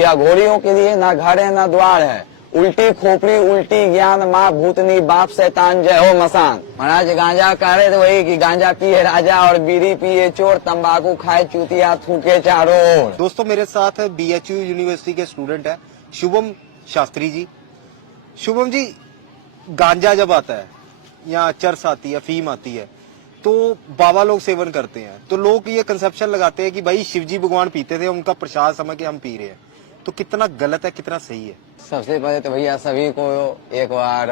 ये अघोरियों के लिए ना घर है ना द्वार है। उल्टी खोपड़ी उल्टी ज्ञान, माँ भूतनी बाप शैतान जय हो मसान। महाराज गांजा कह रहे थे वही कि गांजा पिए राजा और बीड़ी पिए चोर, तंबाकू खाए चूतिया थूके चारों ओर। दोस्तों मेरे साथ BHU यूनिवर्सिटी के स्टूडेंट है शुभम शास्त्री जी। शुभम जी, गांजा जब आता है या चरस आती है, फीम आती है, तो बाबा लोग सेवन करते हैं, तो लोग ये कंसेप्शन लगाते हैं कि भाई शिवजी भगवान पीते थे, उनका प्रसाद समझ के हम पी रहे हैं। तो कितना गलत है, कितना सही है? सबसे पहले तो भैया सभी को एक बार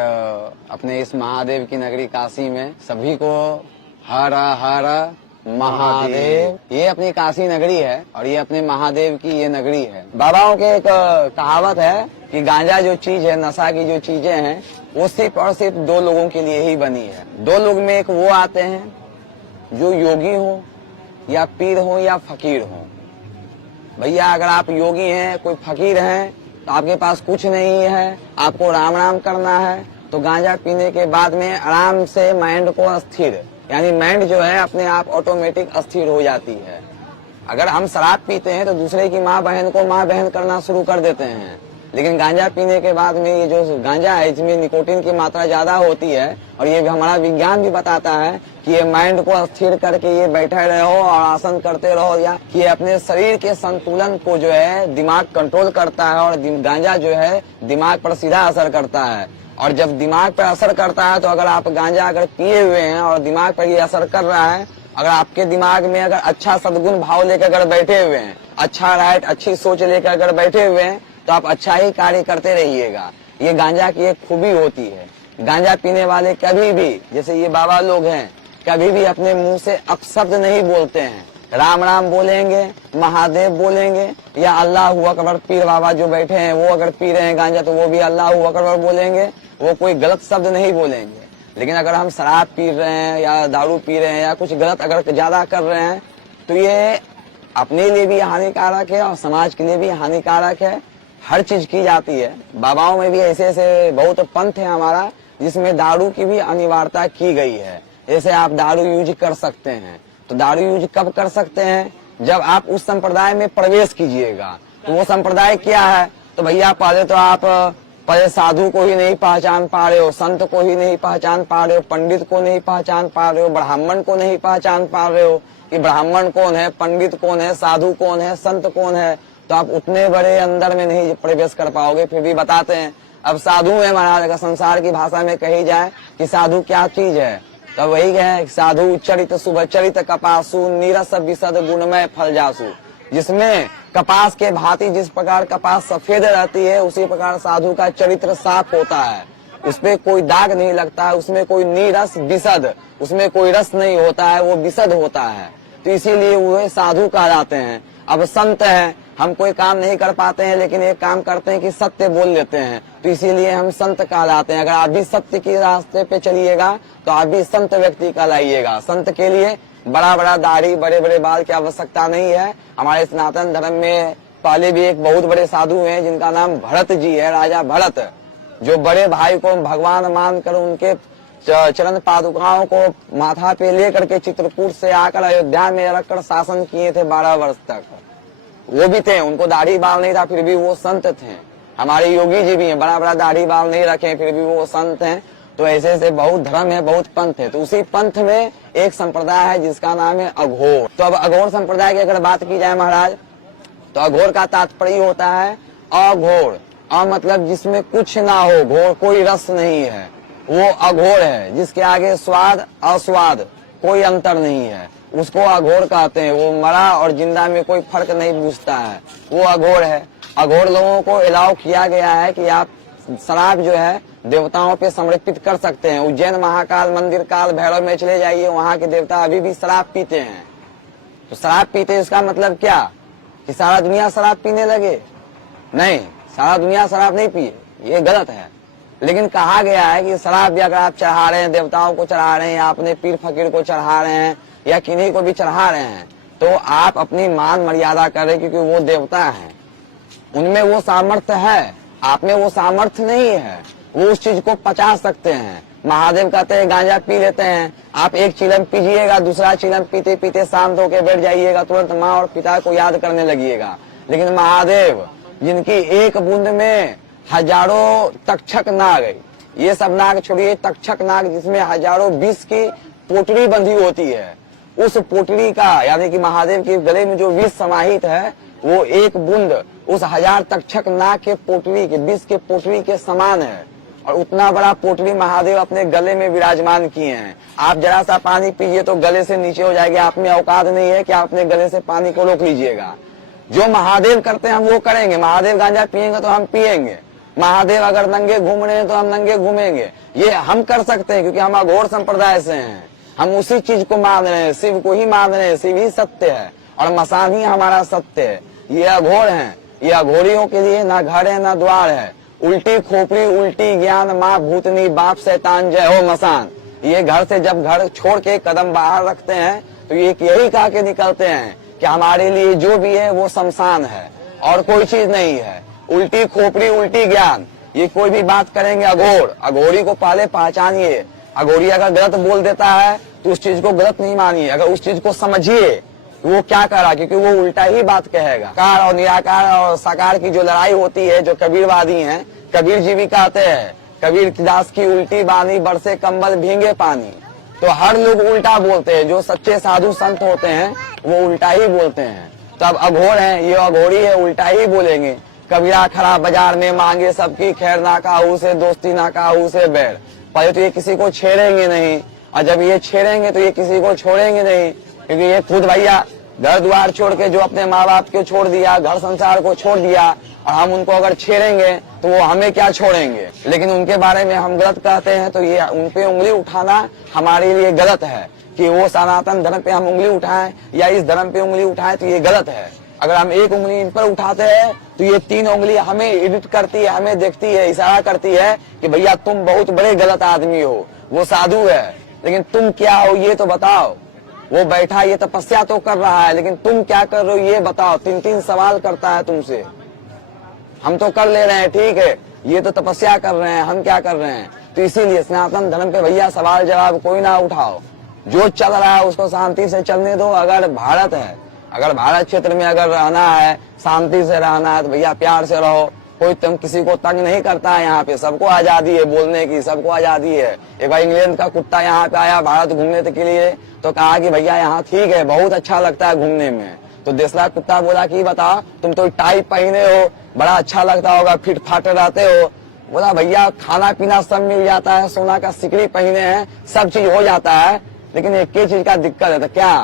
अपने इस महादेव की नगरी काशी में सभी को हर हर महादेव। ये अपनी काशी नगरी है और ये अपने महादेव की ये नगरी है। बाबाओं के एक कहावत है कि गांजा जो चीज है, नशा की जो चीजें हैं, वो सिर्फ और सिर्फ दो लोगों के लिए ही बनी है। दो लोग में एक वो आते हैं जो योगी हो या पीर हो या फकीर हो। भैया अगर आप योगी हैं, कोई फकीर हैं, तो आपके पास कुछ नहीं है, आपको राम राम करना है, तो गांजा पीने के बाद में आराम से माइंड को स्थिर, यानी माइंड जो है अपने आप ऑटोमेटिक अस्थिर हो जाती है। अगर हम शराब पीते हैं तो दूसरे की माँ बहन को माँ बहन करना शुरू कर देते हैं, लेकिन गांजा पीने के बाद में ये जो गांजा है इसमें निकोटीन की मात्रा ज्यादा होती है और ये हमारा विज्ञान भी बताता है कि ये माइंड को स्थिर करके ये बैठे रहो और आसन करते रहो, या कि अपने शरीर के संतुलन को जो है दिमाग कंट्रोल करता है और गांजा जो है दिमाग पर सीधा असर करता है। और जब दिमाग पर असर करता है तो अगर आप गांजा अगर पिए हुए हैं और दिमाग पर ये असर कर रहा है, अगर आपके दिमाग में अगर अच्छा सद्गुण भाव लेकर अगर बैठे हुए हैं, अच्छा राइट अच्छी सोच लेकर अगर बैठे हुए हैं, तो आप अच्छा ही कार्य करते रहिएगा। ये गांजा की एक खूबी होती है। गांजा पीने वाले कभी भी, जैसे ये बाबा लोग हैं, कभी भी अपने मुंह से अपशब्द नहीं बोलते हैं। राम राम बोलेंगे, महादेव बोलेंगे, या अल्लाह अकबर। पीर बाबा जो बैठे हैं वो अगर पी रहे हैं गांजा तो वो भी अल्लाह अकबर बोलेंगे, वो कोई गलत शब्द नहीं बोलेंगे। लेकिन अगर हम शराब पी रहे हैं या दारू पी रहे हैं या कुछ गलत अगर ज्यादा कर रहे हैं, तो ये अपने लिए भी हानिकारक है और समाज के लिए भी हानिकारक है। हर चीज की जाती है। बाबाओं में भी ऐसे ऐसे बहुत पंथ है हमारा जिसमें दारू की भी अनिवार्यता की गई है। जैसे आप दारू यूज कर सकते हैं, तो दारू यूज कब कर सकते हैं? जब आप उस संप्रदाय में प्रवेश कीजिएगा। तो वो संप्रदाय क्या है? तो भैया पहले साधु को ही नहीं पहचान पा रहे हो, संत को ही नहीं पहचान पा रहे हो, पंडित को नहीं पहचान पा रहे हो, ब्राह्मण को नहीं पहचान पा रहे हो कि ब्राह्मण कौन है, पंडित कौन है, साधु कौन है, संत कौन है, तो आप उतने बड़े अंदर में नहीं प्रवेश कर पाओगे। फिर भी बताते हैं अब साधु है महाराज। अगर संसार की भाषा में कही जाए कि साधु क्या चीज है, तो वही है साधु चरित शुभ चरित कपासु, नीरस विशद गुणमय फल जासु। जिसमें कपास के भांति जिस प्रकार कपास सफेद रहती है, उसी प्रकार साधु का चरित्र साफ होता है, उसपे कोई दाग नहीं लगता है, उसमें कोई नीरस विशद, उसमें कोई रस नहीं होता है, वो विशद होता है। तो इसीलिए वो साधु कहलाते हैं। अब संत है, हम कोई काम नहीं कर पाते हैं लेकिन एक काम करते हैं कि सत्य बोल लेते हैं, तो इसीलिए हम संत कहलाते हैं। अगर आप भी सत्य के रास्ते पे चलिएगा तो आप भी संत व्यक्ति कहलाइएगा। संत के लिए बड़ा बड़ा दाढ़ी बड़े बड़े बाल की आवश्यकता नहीं है। हमारे सनातन धर्म में पहले भी एक बहुत बड़े साधु हैं जिनका नाम भरत जी है, राजा भरत, जो बड़े भाई को भगवान मानकर उनके चरण पादुकाओं को माथा पे लेकर के चित्रकूट से आकर अयोध्या में रखकर शासन किए थे 12 वर्ष तक। वो भी थे, उनको दाढ़ी बाल नहीं था, फिर भी वो संत थे। हमारे योगी जी भी हैं, बड़ा बड़ा दाढ़ी बाल नहीं रखे, फिर भी वो संत हैं। तो ऐसे ऐसे बहुत धर्म है, बहुत पंथ है। तो उसी पंथ में एक संप्रदाय है जिसका नाम है अघोर। तो अब अघोर संप्रदाय की अगर बात की जाए महाराज, तो अघोर का तात्पर्य होता है अघोर। मतलब जिसमें कुछ ना हो, घोर कोई रस नहीं है, वो अघोर है। जिसके आगे स्वाद अस्वाद कोई अंतर नहीं है, उसको अघोर कहते हैं। वो मरा और जिंदा में कोई फर्क नहीं पूछता है, वो अघोर है। अघोर लोगों को अलाउ किया गया है कि आप शराब जो है देवताओं पे समर्पित कर सकते हैं। उज्जैन महाकाल मंदिर काल भैरव में चले जाइए, वहाँ के देवता अभी भी शराब पीते हैं। तो शराब पीते इसका मतलब क्या कि सारा दुनिया शराब पीने लगे? नहीं, सारा दुनिया शराब नहीं पिए, ये गलत है। लेकिन कहा गया है कि शराब भी अगर आप चढ़ा रहे हैं, देवताओं को चढ़ा रहे हैं, या अपने पीर फकीर को चढ़ा रहे हैं, या किन्हीं को भी चढ़ा रहे हैं, तो आप अपनी मान मर्यादा करें, क्योंकि वो देवता हैं, उनमें वो सामर्थ्य है, आप में वो सामर्थ्य नहीं है। वो उस चीज को पचा सकते हैं। महादेव कहते हैं गांजा पी लेते हैं, आप एक चिलम पीजिएगा, दूसरा चिलम पीते पीते शांत होकर बैठ जाइएगा, तुरंत माँ और पिता को याद करने लगिएगा। लेकिन महादेव जिनकी एक बूंद में हजारों तक्षक नाग, ये सब नाग छोड़िए, तक्षक नाग जिसमें हजारों विष की पोटली बंधी होती है, उस पोटली का यानी कि महादेव के गले में जो विष समाहित है वो एक बूंद उस 1000 तक्षक नाग के पोटली के विष के पोटली के समान है। और उतना बड़ा पोटली महादेव अपने गले में विराजमान किए हैं। आप जरा सा पानी पीजिए तो गले से नीचे हो जाएगा। आप में औकात नहीं है कि आप अपने गले से पानी को रोक लीजिएगा। जो महादेव करते हैं हम वो करेंगे। महादेव गांजा पिएंगे तो हम पिएंगे। महादेव अगर नंगे घूम रहे हैं तो हम नंगे घूमेंगे। ये हम कर सकते हैं क्योंकि हम अघोर संप्रदाय से हैं। हम उसी चीज को मान रहे हैं, शिव को ही मान रहे हैं। शिव ही सत्य है और मसान ही हमारा सत्य है। ये अघोर हैं, ये अघोरियों के लिए ना घर है ना द्वार है। उल्टी खोपड़ी उल्टी ज्ञान माँ भूतनी बाप शैतान जय हो मसान। ये घर से जब घर छोड़ के कदम बाहर रखते हैं तो ये यही कहा के निकलते हैं कि हमारे लिए जो भी है वो शमशान है और कोई चीज नहीं है। उल्टी खोपड़ी उल्टी ज्ञान, ये कोई भी बात करेंगे अघोर। अघोरी को पहले पहचानिए। अघोरी अगर गलत बोल देता है तो उस चीज को गलत नहीं मानिए, अगर उस चीज को समझिए वो क्या करा, क्योंकि वो उल्टा ही बात कहेगा। कार और निराकार और साकार की जो लड़ाई होती है, जो कबीरवादी हैं, कबीर जी भी कहते हैं कबीर दास की उल्टी बानी बरसे कंबल भींगे पानी। तो हर लोग उल्टा बोलते हैं। जो सच्चे साधु संत होते हैं वो उल्टा ही बोलते हैं। तब अघोर है, ये अघोरी है, उल्टा ही बोलेंगे। कबीरा खड़ा बाजार में मांगे सबकी खैर, ना काहू से दोस्ती ना काहू से बैर। पहले तो ये किसी को छेड़ेंगे नहीं, और जब ये छेड़ेंगे तो ये किसी को छोड़ेंगे नहीं, क्योंकि ये खुद भैया घर द्वार छोड़ के जो अपने माँ बाप को छोड़ दिया, घर संसार को छोड़ दिया, और हम उनको अगर छेड़ेंगे तो वो हमें क्या छोड़ेंगे। लेकिन उनके बारे में हम गलत कहते हैं तो ये उन पे उंगली उठाना हमारे लिए गलत है कि वो सनातन धर्म पे हम उंगली उठाएं या इस धर्म पे उंगली उठाएं, तो ये गलत है। अगर हम एक उंगली इन पर उठाते हैं तो ये 3 उंगली हमें एडिट करती है, हमें देखती है, इशारा करती है कि भैया तुम बहुत बड़े गलत आदमी हो। वो साधु है लेकिन तुम क्या हो ये तो बताओ। वो बैठा ये तपस्या तो कर रहा है लेकिन तुम क्या कर रहे हो ये बताओ। 3-3 सवाल करता है तुमसे। हम तो कर ले रहे हैं, ठीक है, ये तो तपस्या कर रहे हैं, हम क्या कर रहे हैं। तो इसीलिए सनातन धर्म पे भैया सवाल जवाब कोई ना उठाओ। जो चल रहा है उसको शांति से चलने दो। अगर भारत है, अगर भारत क्षेत्र में अगर रहना है, शांति से रहना है तो भैया प्यार से रहो। कोई तुम किसी को तंग नहीं करता है। यहाँ पे सबको आजादी है बोलने की, सबको आजादी है। एक बार इंग्लैंड का कुत्ता यहाँ पे आया भारत घूमने के लिए, तो कहा कि भैया यहाँ ठीक है, बहुत अच्छा लगता है घूमने में। तो देसला कुत्ता बोला कि बताओ तुम तो टाई पहने हो, बड़ा अच्छा लगता होगा, फिट फाट रहते हो। बोला भैया खाना पीना सब मिल जाता है, सोना का सिकड़ी पहने हैं, सब चीज हो जाता है, लेकिन एक ही चीज का दिक्कत है। तो क्या?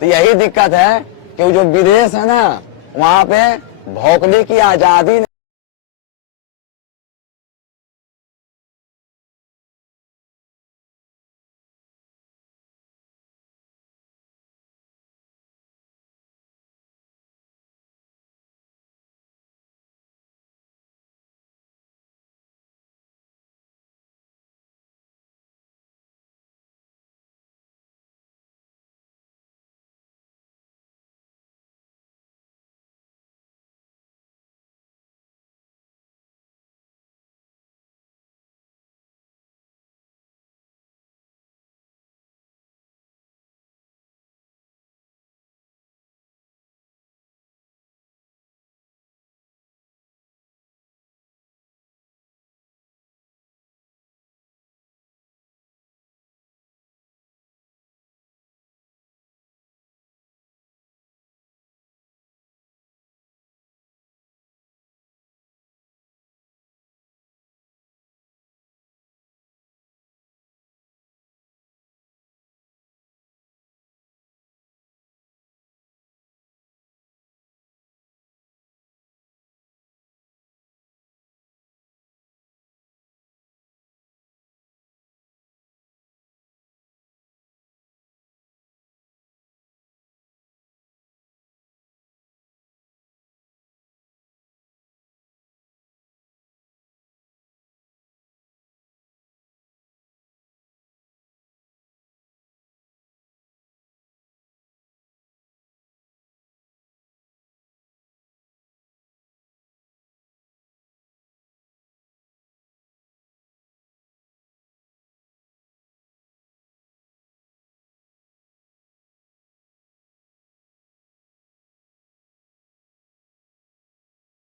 तो यही दिक्कत है कि जो विदेश है ना, वहाँ पे भौंकने की आजादी